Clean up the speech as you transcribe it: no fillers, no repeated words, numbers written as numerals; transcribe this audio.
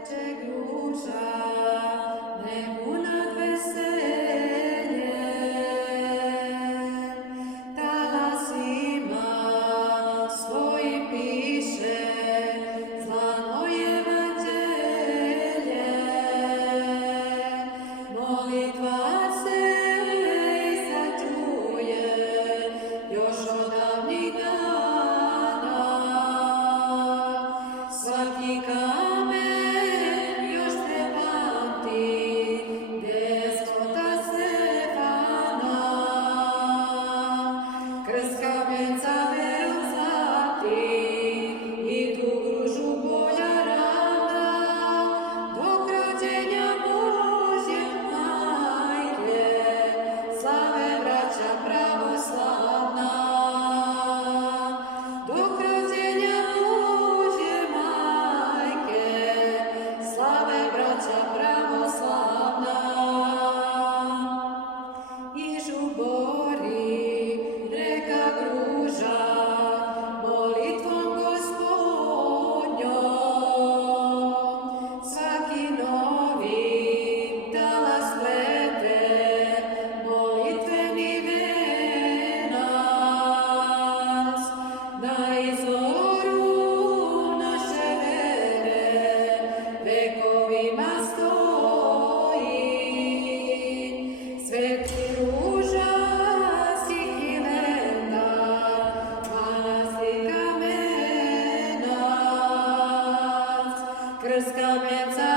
teče gruža, nebu nad veselje. Talasima svoji piše slano evanđelje. Molitva se čuje još od davnih dana. Svaki kamen još se pamti despota Stefana. Krst kamenca verom zvati i tu gružu polja ravna, dok rođenja Božje majke slave braća pravoslavna. Dok rođenja Božje majke slave braća pravoslavna. I žubori reka gruža molitvom Gospodnjom. Svaki novi talas plete molitveni venac. Na izvoru naše vere vekovima stoji. Sveti ružasih ilenda, manastir kamenac. Krst kamenca